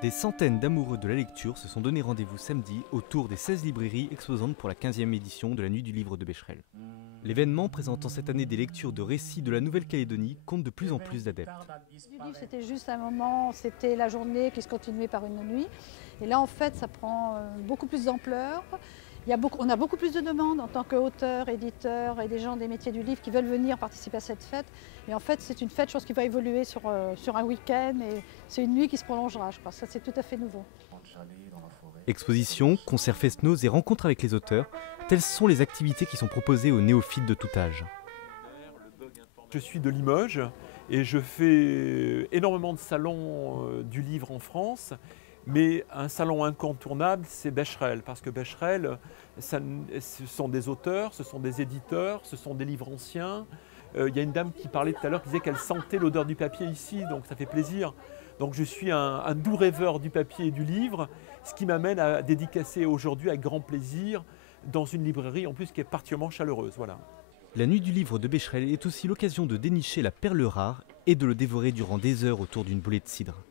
Des centaines d'amoureux de la lecture se sont donné rendez-vous samedi autour des 16 librairies exposantes pour la 15e édition de la Nuit du Livre de Becherel. L'événement, présentant cette année des lectures de récits de la Nouvelle-Calédonie, compte de plus en plus d'adeptes. Du livre, c'était juste un moment, c'était la journée qui se continuait par une nuit. Et là, en fait, ça prend beaucoup plus d'ampleur. On a beaucoup plus de demandes en tant qu'auteur, éditeur et des gens des métiers du livre qui veulent venir participer à cette fête. Et en fait, c'est une fête, je pense, qui va évoluer sur un week-end et c'est une nuit qui se prolongera, je crois. Ça, c'est tout à fait nouveau. Exposition, concerts fest-noz et rencontres avec les auteurs, telles sont les activités qui sont proposées aux néophytes de tout âge. Je suis de Limoges et je fais énormément de salons du livre en France. Mais un salon incontournable, c'est Becherel, parce que Becherel, ce sont des auteurs, ce sont des éditeurs, ce sont des livres anciens. Il y a une dame qui parlait tout à l'heure, qui disait qu'elle sentait l'odeur du papier ici, donc ça fait plaisir. Donc je suis un doux rêveur du papier et du livre, ce qui m'amène à dédicacer aujourd'hui avec grand plaisir dans une librairie en plus qui est particulièrement chaleureuse. Voilà. La Nuit du Livre de Becherel est aussi l'occasion de dénicher la perle rare et de le dévorer durant des heures autour d'une bouée de cidre.